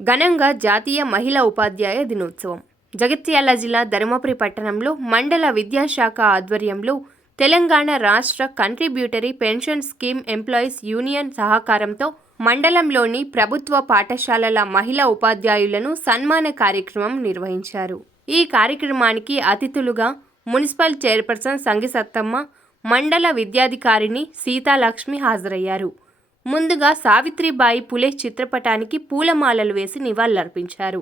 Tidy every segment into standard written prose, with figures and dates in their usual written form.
ఘనంగా జాతీయ మహిళా ఉపాధ్యాయ దినోత్సవం. జగిత్యాల జిల్లా ధర్మపురి పట్టణంలో మండల విద్యాశాఖ ఆధ్వర్యంలో తెలంగాణ రాష్ట్ర contributory pension scheme employees union సహకారంతో మండలంలోని ప్రభుత్వ పాఠశాలల మహిళా ఉపాధ్యాయులను సన్మాన కార్యక్రమం నిర్వహించారు. ఈ కార్యక్రమానికి అతిథులుగా మున్సిపల్ చైర్పర్సన్ సంగిసత్తమ్మ, మండల విద్యాధికారిణి సీతాలక్ష్మి హాజరయ్యారు. ముందుగా సావిత్రిబాయి పులే చిత్రపటానికి పూలమాలలు వేసి నివాళులర్పించారు.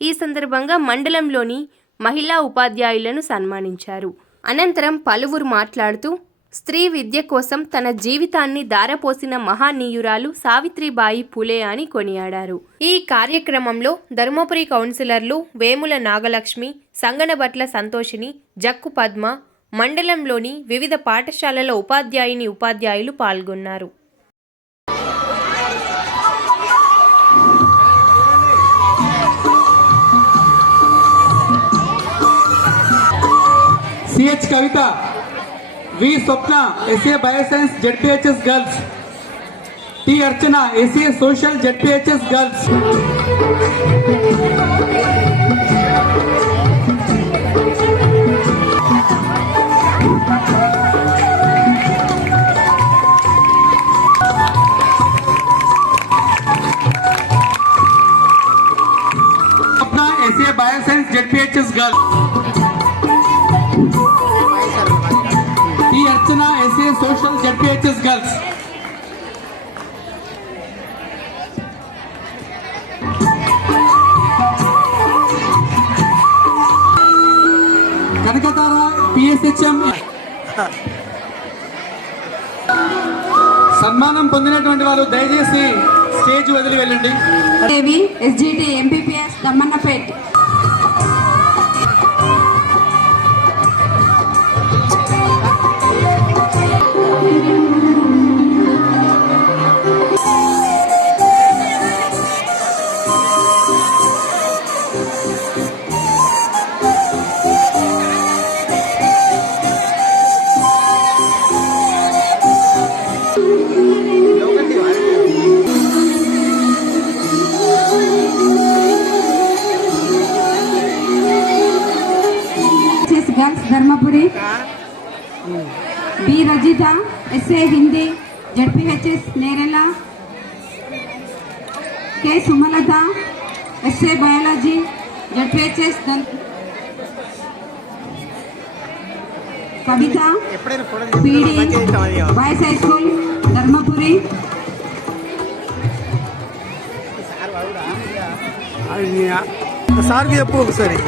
ఈ సందర్భంగా మండలంలోని మహిళా ఉపాధ్యాయులను సన్మానించారు. అనంతరం పలువురు మాట్లాడుతూ స్త్రీ విద్య కోసం తన జీవితాన్ని ధారపోసిన మహానీయురాలు సావిత్రిబాయి పులే అని కొనియాడారు. ఈ కార్యక్రమంలో ధర్మపురి కౌన్సిలర్లు వేముల నాగలక్ష్మి, సంగనబట్ల సంతోషిని, జక్కు పద్మ, మండలంలోని వివిధ పాఠశాలల ఉపాధ్యాయులు పాల్గొన్నారు. CH Kavita, V Swapna, SA Bioscience ZPHS Girls, T Archana, SA Social ZPHS Girls. Swapna, SA Bioscience ZPHS Girls. Archana, SA Social ZPHS Girls. Kanakatara, PSHM. సన్మానం పొందినటువంటి వారు దయచేసి స్టేజ్ వదిలి వెళ్ళండి. SGT MPPS Dammannapet. Dharmapuri B Rajitha SA Hindi ZPHS Nerella K Sumalatha SA biology ZPHS Kavitha PD boys high school Dharmapuri sir చెప్పు ఒకసారి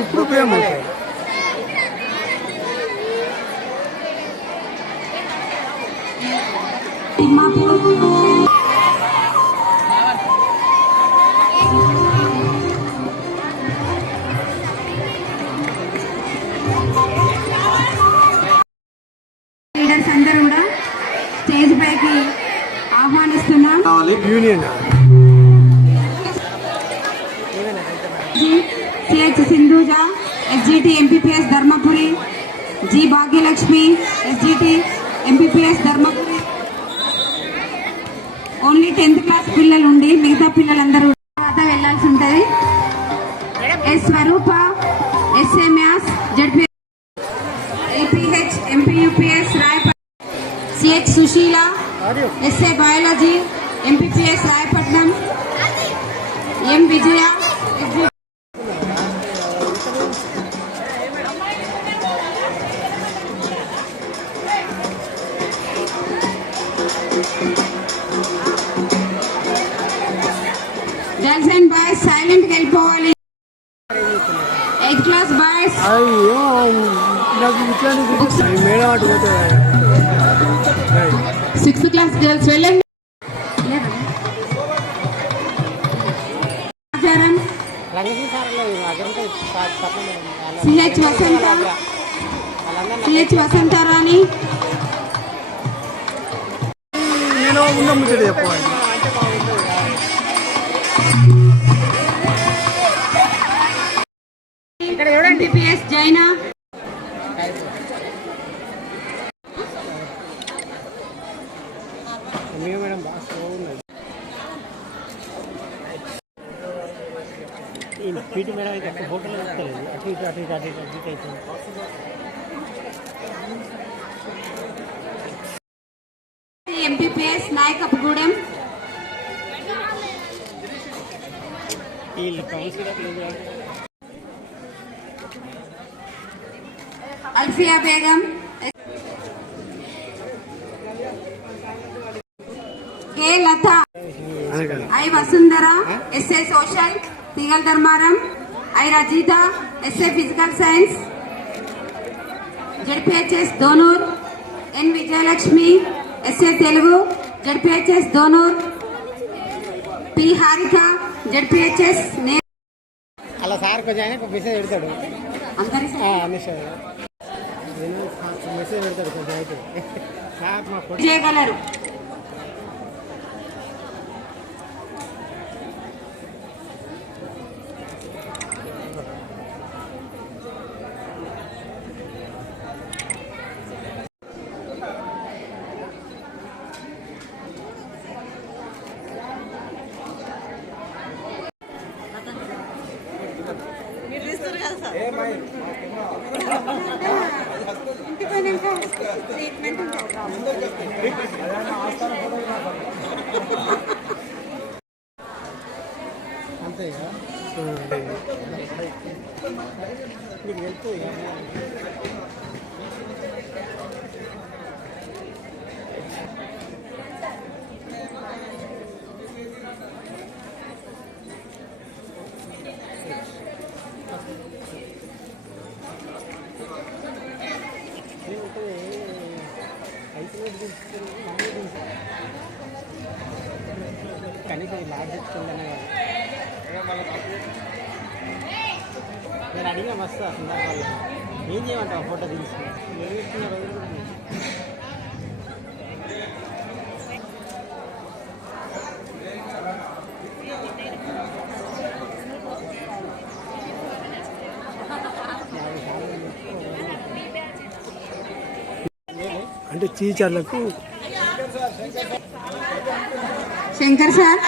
ఇప్పుడు ప్రేమ leaders అందరూ కూడా స్టేజ్ పైకి ఆహ్వానిస్తున్నాం. Union CH Sindhuja SGT MPPS Dharmapuri, G Bhagyalakshmi SGT MPPS Dharmapuri. Only 10th class పిల్లలు ఉండి మిగతా పిల్లలందరూ తర్వాత వెళ్లాల్సి ఉంటుంది. S Swarupa SA maths ZPHS APH MPUPS Rayapatnam. CH Sushila SA biology MPPS Rayapatnam. M Vijaya girls and boys silent వెళ్ళిపోవాలి. 8th क्लास बॉयज అయ్యో నాకు ఇట్లానే మేడం అటు పోతే 6th क्लास गर्ल्स వెళ్ళండి. ఆచారం CH వసంత రాణి నేను ఉన్న ముచ్చట చెప్పండి. MPPS జైనా మేడం పీటీ మేడం అయితే అక్కడ ఫోటోలో చెప్తలేదు అటు ఇటు అటు ఇటు అటు ఇటు అటు ఇటు అవుతుంది. ఎంపీపీఎస్ నాయకపుగూడెం వీళ్ళు counsellor Alfiya Begum K Latha I Vasundhara SA social Tigal Dharmaram I Rajitha SA physical science ZPHS Donur N Vijayalakshmi SA Telugu ZPHS Donur P Harika ZPHS అలా సార్ కొంచెం ఆయన మెసేజ్ పెడతాడు అందరి మెసేజ్ పెడతాడు కొంచెం అయితే సార్ మా చేయగలరు. అంతే మీకు వెళ్తూ కనీసం లాడ్ తెచ్చుకుందనే నేను అడిగిన మస్తు సందర్భాలు ఏం చేయమంటావు ఫోటో తీసుకుని ఏం చేస్తున్న రోజులు కూడా ఉన్నాయి. అంటే టీచర్లకు శంకర్ సార్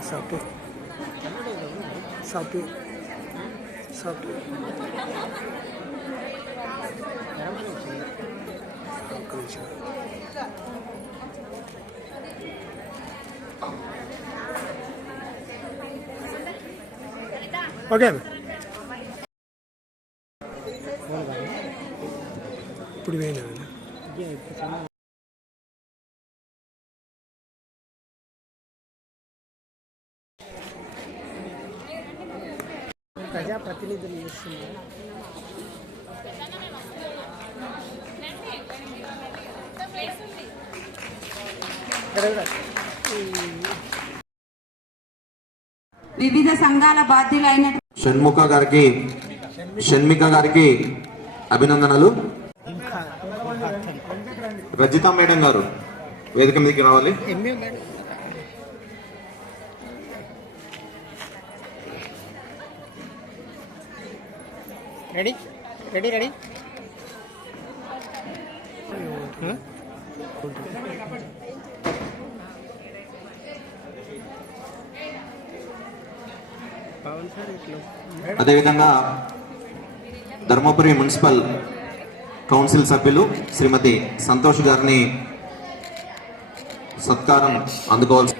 సాఫ్ట్వేర్ ఓకే ఇప్పుడు వేయనా ప్రజాప్రతినిధులు చేస్తున్నారు. వివిధ సంఘాల బాధ్యులైన షణ్మిక గారికి అభినందనలు. రజిత మేడం గారు వేదిక మీదకి రావాలి. రెడీ రెడీ రెడీ అదేవిధంగా ధర్మపురి మున్సిపల్ కౌన్సిల్ సభ్యులు శ్రీమతి సంతోష్ గారిని సత్కారం అందుకోవాల్సి.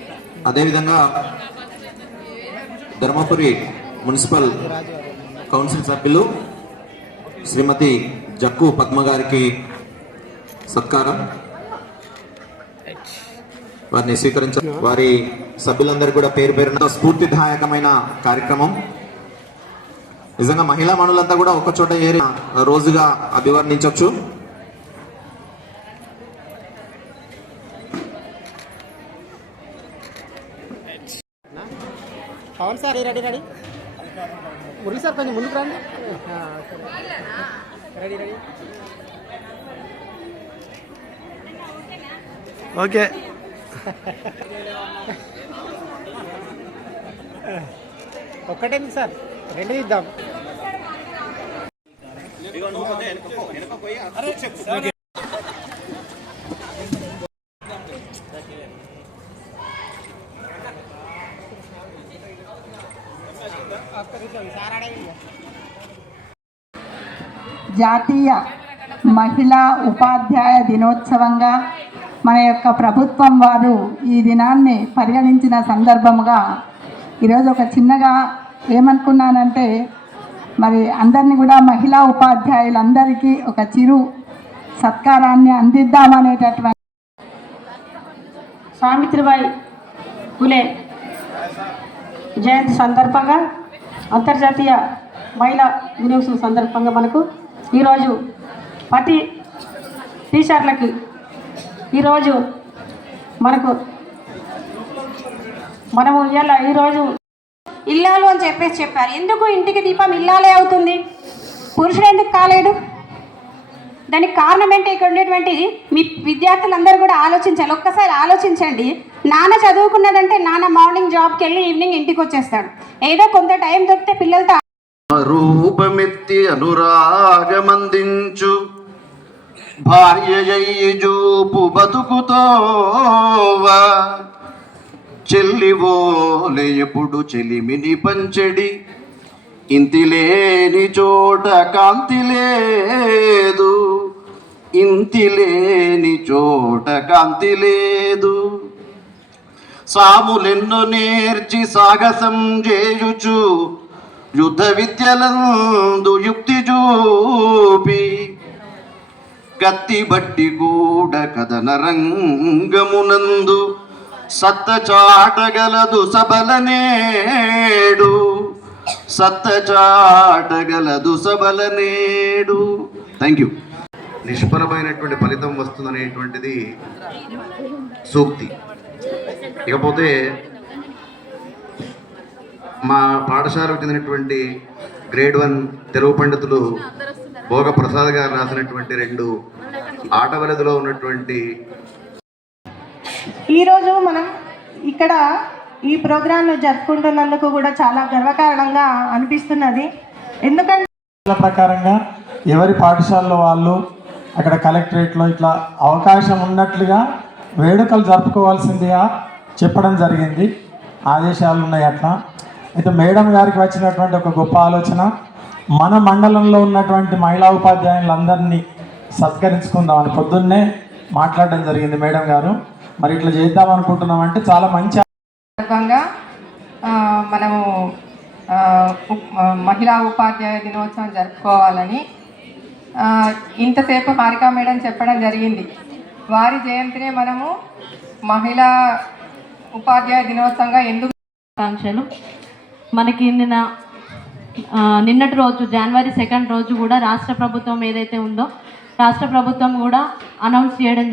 అదేవిధంగా ధర్మపురి మున్సిపల్ కౌన్సిల్ సభ్యులు శ్రీమతి జక్కు పద్మ గారికి సత్కారం. వారిని స్వీకరించారు. వారి సభ్యులందరూ కూడా పేరు పేరున స్ఫూర్తిదాయకమైన కార్యక్రమం. నిజంగా మహిళా మనులంతా కూడా ఒక చోట ఏరి రోజుగా అభివర్ణించవచ్చు. Pawan sir ready ready Murali sir కొంచెం ముందుకు రండి. రెడీ రెడీ ఓకే ఒక్కటేంది సార్, రెండు ఇద్దాం. జాతీయ మహిళా ఉపాధ్యాయ దినోత్సవంగా మన యొక్క ప్రభుత్వం వారు ఈ దినాన్ని పరిగణించిన సందర్భముగా ఈరోజు ఒక చిన్నగా ఏమనుకున్నానంటే, మరి అందరినీ కూడా మహిళా ఉపాధ్యాయులందరికీ ఒక చిరు సత్కారాన్ని అందిద్దామనేటటువంటి సావిత్రిబాయి పులే జయంతి సందర్భంగా, అంతర్జాతీయ మహిళా దినోత్సవం సందర్భంగా మనకు ఈరోజు ప్రతి టీచర్లకి ఈరోజు మనము ఈరోజు ఇల్లాలు అని చెప్పారు. ఎందుకు ఇంటికి దీపం ఇల్లాలే అవుతుంది, పురుషుడు ఎందుకు కాలేడు? దానికి కారణం ఏంటి? ఇక్కడ ఉండేటువంటి మీ విద్యార్థులందరూ కూడా ఆలోచించాలి. ఒక్కసారి ఆలోచించండి. నాన్న చదువుకున్నాడంటే నాన్న మార్నింగ్ జాబ్కి వెళ్ళి ఈవినింగ్ ఇంటికి వచ్చేస్తాడు. ఏదో కొంత టైం దొరికితే పిల్లలతో రూపమెత్తి అనురాగమందించు భార్యజూపు బతుకుతోవా చెల్లివోలే ఎప్పుడు చెలిమిని పంచెడి ఇంతి లేని చోట కాంతి లేదు, ఇంతి లేని చోట కాంతి లేదు. సాములెన్నో నేర్చి సాగసం చేయుచు యుద్ధ విద్యలందు యుక్తి చూపి కత్తి బట్టి కూడా కథన రంగమునందు సత్త చాటగలదు సబల నేడు, సత్త చాటగలదు సబల నేడు. Thank you. నిష్ఫలమైనటువంటి ఫలితం వస్తుందనేటువంటిది సూక్తి. ఇకపోతే మా పాఠశాలకు చెందినటువంటి గ్రేడ్ 1 తెలుగు పండితులు భోగ ప్రసాద్ గారు రాసినటువంటి 2 ఆటవలదిలో ఉన్నటువంటి ఈరోజు మనం ఇక్కడ ఈ ప్రోగ్రాంను జరుపుకుంటున్నందుకు కూడా చాలా గర్వకారణంగా అనిపిస్తున్నది. ఎందుకంటే ప్రకారంగా ఎవరి పాఠశాలలో వాళ్ళు అక్కడ కలెక్టరేట్లో ఇట్లా అవకాశం ఉన్నట్లుగా వేడుకలు జరుపుకోవాల్సిందిగా చెప్పడం జరిగింది. ఆదేశాలు ఉన్నాయి అట్లా. అయితే మేడం గారికి వచ్చినటువంటి ఒక గొప్ప ఆలోచన, మన మండలంలో ఉన్నటువంటి మహిళా ఉపాధ్యాయులందరినీ సత్కరించుకుందామని పొద్దున్నే మాట్లాడడం జరిగింది మేడం గారు. మరి ఇట్లా చేద్దాం అనుకుంటున్నామంటే చాలా మంచి సందర్భంగా మనము మహిళా ఉపాధ్యాయ దినోత్సవం జరుపుకోవాలని ఇంతసేపు హారికా మేడం చెప్పడం జరిగింది. వారి జయంతిని మనము మహిళా ఉపాధ్యాయ దినోత్సవంగా ఎందుకు ఆకాంక్షలు. మనకి నిన్నటి రోజు జనవరి 2 రోజు కూడా రాష్ట్ర ప్రభుత్వం ఏదైతే ఉందో రాష్ట్ర ప్రభుత్వం కూడా అనౌన్స్ చేయడం